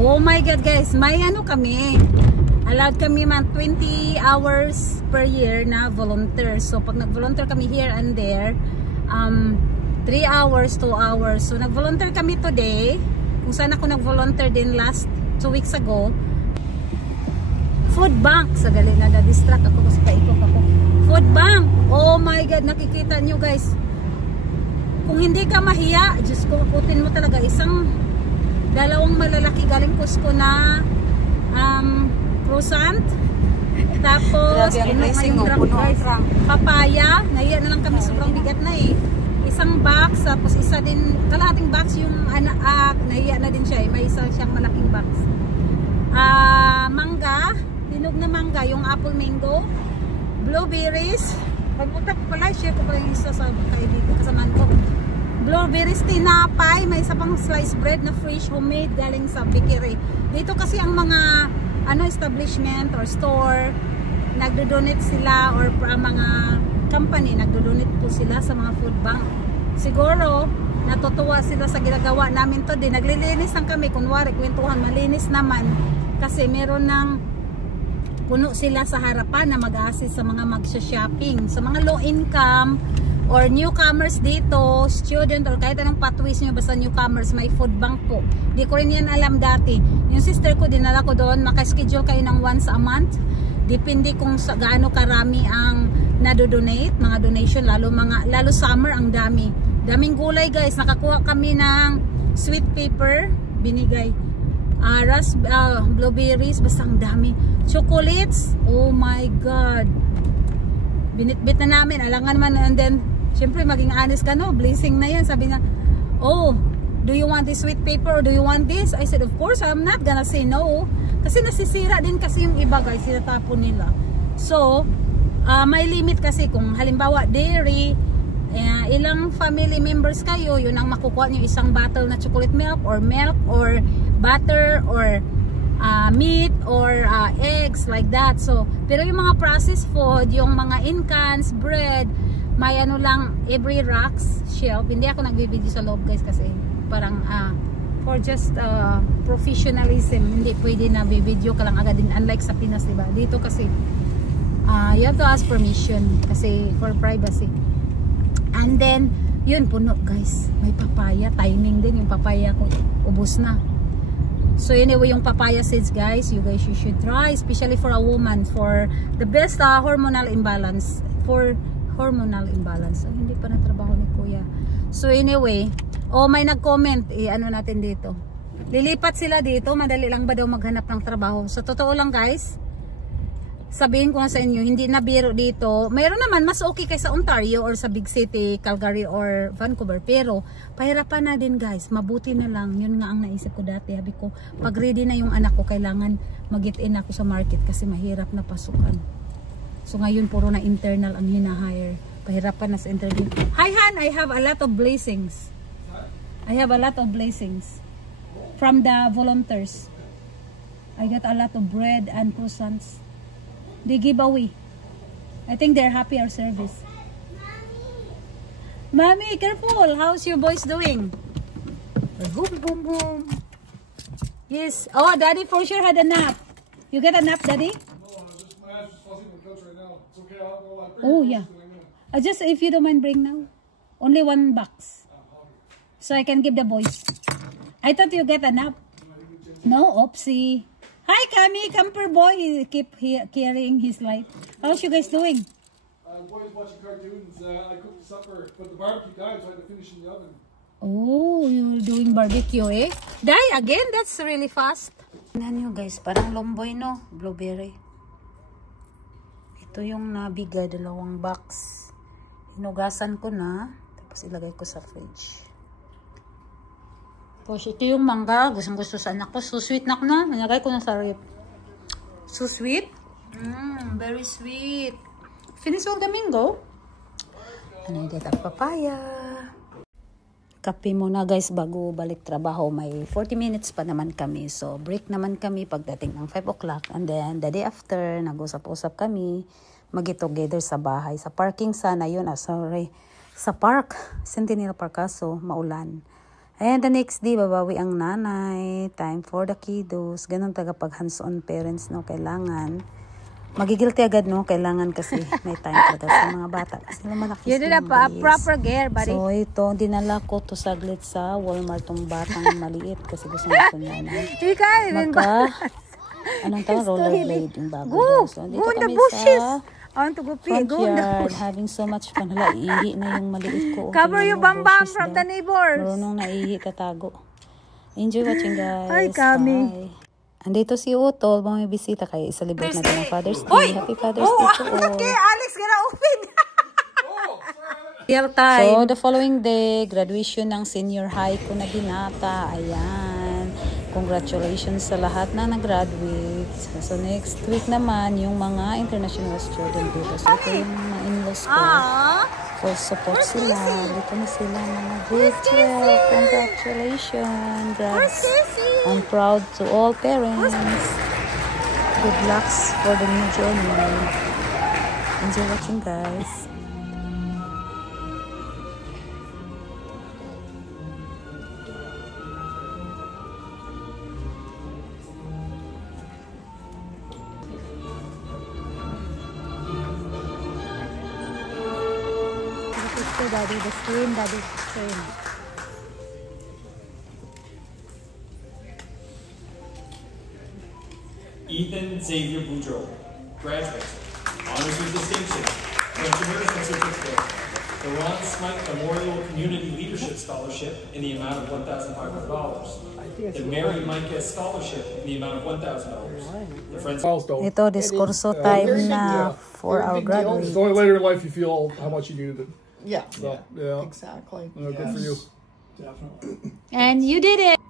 Oh my God guys, may ano kami. Allowed kami man 20 hours per year na volunteer. So pag nag-volunteer kami here and there, 3 hours, 2 hours. So nag-volunteer kami today. Kung saan ako nag-volunteer din last 2 weeks ago. Food bank. Sadali na na-distract ako kasi paikot ako. Food bank. Oh my God, nakikita nyo guys. Kung hindi ka mahiya, Diyos ko, putin mo talaga dalawang malalaki galing Costco na croissant. Tapos papaya. Nahiya na lang kami, sobrang bigat na eh. Isang box, tapos isa din, kalahating box yung nahiya na din siya eh. May isa siyang malaking box. Mangga, hinog na mangga, yung apple mango, blueberries. Pagpunta ko pala, share ko pala yung isa sa kaibigan, kasamaan ko. Blueberries, tinapay, may isa pang sliced bread na fresh homemade galing sa bakery. Dito kasi ang mga establishment or store, nagdo-donate sila or mga company, nagdo-donate po sila sa mga food bank. Siguro, natutuwa sila sa ginagawa namin to din. Naglilinis lang kami, kunwari, kwentuhan, malinis naman. Kasi meron ng puno sila sa harapan na mag-assist sa mga magsha-shopping. Sa mga low income or newcomers dito, student or kahit anong pathways nyo, basta newcomers, may food bank po. Di ko rin yan alam dati. Yung sister ko, dinala ko doon, makaschedule kayo ng once a month. Depende kung sa gaano karami ang nadodonate, mga donation, lalo summer ang daming gulay guys. Nakakuha kami ng sweet paper, binigay blueberries, basta ang dami. Chocolates, oh my God, binitbit na namin, alangan man. And then syempre maging honest ka, no, blessing na yan. Sabi niya, oh, do you want this sweet paper or do you want this? I said, of course, I'm not gonna say no. Kasi nasisira din kasi yung iba guys, sinatapon nila. So, may limit kasi kung halimbawa dairy, ilang family members kayo, yun ang makukuha nyo, isang bottle na chocolate milk or butter or meat or eggs like that. So, pero yung mga processed food, yung mga incans, bread, may ano lang, every racks, shelf. Hindi ako nagbibideo sa loob guys kasi parang for just professionalism, hindi pwede na video ka lang agad din, unlike sa Pinas, diba? Dito kasi you have to ask permission kasi for privacy. And then yun, puno guys, may papaya, timing din yung papaya ko, ubos na. So anyway, yung papaya seeds guys, you should try, especially for a woman, for the best hormonal imbalance, for hormonal imbalance. Ay, hindi pa natrabaho ni kuya. So anyway, may nag-comment, ano natin dito, lilipat sila dito, madali lang ba daw maghanap ng trabaho. Sa totoo lang guys, sabihin ko na sa inyo, hindi na biro dito. Mayroon naman mas okay kaysa Ontario or sa big city, Calgary or Vancouver, pero pahirapan na din guys. Mabuti na lang, yun nga ang naisip ko dati. Sabi ko, pag ready na yung anak ko, kailangan mag-get in ako sa market kasi mahirap na pasukan. So ngayon puro na internal ang hinahire. Pahirapan na sa interview. Hi Han, I have a lot of blessings. I have a lot of blessings from the volunteers. I got a lot of bread and croissants. They give away. I think they're happy our service. Mommy, careful. How's your boys doing? Boom, boom, boom. Yes. Oh, Daddy for sure had a nap. You get a nap, Daddy? No, my ass is fussing with the couch right now. It's okay. I'll oh, yeah. Just if you don't mind, bring now. Only 1 box. So I can give the boys. I thought you get a nap. No, oopsie. Hi, Kami, camper boy. He keep carrying his life. How's you guys doing? Boys watching cartoons. I cooked supper, but the barbecue died, so I had to finish in the oven. Oh, you're doing barbecue, eh? Die again? That's really fast. Tingnan nyo guys, parang lomboy, no? Blueberry. Ito yung nabiga, 2 box. Hinugasan ko na, tapos ilagay ko sa fridge. Tapos ito yung mangga, gustong-gusto sa anak ko. So sweet na na, nilagay ko na sa rip. So sweet. Very sweet. Finish all the mango. And I get a papaya. Kape muna guys bago balik trabaho. May 40 minutes pa naman kami. So break naman kami pagdating ng 5 o'clock. And then the day after, nag-usap-usap kami. Mag-get together sa bahay. Sa parking sana yun. Sorry. Sa park. Centennial Park kaso maulan. And the next day, babawi ang nanay. Time for the kiddos. Ganun taga pag hands-on parents, no? Kailangan. Magigilty agad, no? Kailangan kasi may time para sa mga bata. Kasi malaki You did a proper gear, buddy. So, ito, dinala ko to saglit sa Walmart tong batang maliit. Kasi gusto niya na. You can't even Anong tawag? Rollerblade yung bago. Go! So, Go in the bushes! I want to go pee. front Go in the yard, bushes. having so much fun. Hala, ihi na yung maliit ko. Cover your bum from the neighbors. Marunong na ihi, tatago. Enjoy watching, guys. Hi, Kami. Bye. Andito si Utol, bumibisita kayo. I-celebrate natin ang Father's Day. Happy Father's Day to all. Okay, Alex, gonna open. Real time. So, the following day, graduation ng senior high ko na binata. Ayan. Congratulations sa lahat na nag-graduate. So, next week naman, yung mga international student dito. So, ito yung mga in-laws ko. Full support sila. Dito na sila mga great job. Congratulations. Grads. I'm proud to all parents. Good luck for the new journey. Enjoy watching, guys. Daddy, the screen, Daddy, screen. Ethan Xavier Boudreau, graduate, honors with distinction, Contribution Certificate, the Ron Smythe Memorial Community Leadership Scholarship in the amount of $1,500, the Mary Micah Scholarship in the amount of $1,000, the Friends. Ito, diskurso time na for our graduate. It's only later in life you feel how much you needed it. Yeah, So, yeah. exactly. Good for you. Definitely. And you did it.